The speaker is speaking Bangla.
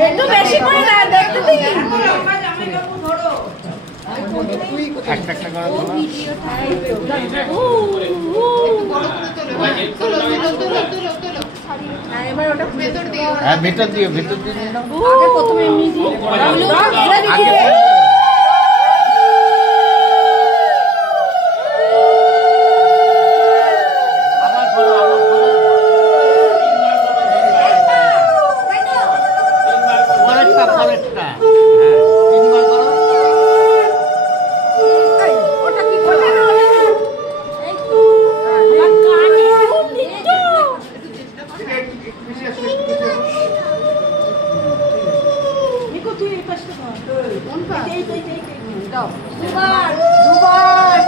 একটু বেশি করে না দেখতে দিই একটা একটা করে হ্যাঁ ভেতর দিয়ে আগে প্রথমে এমনি দিই দুবার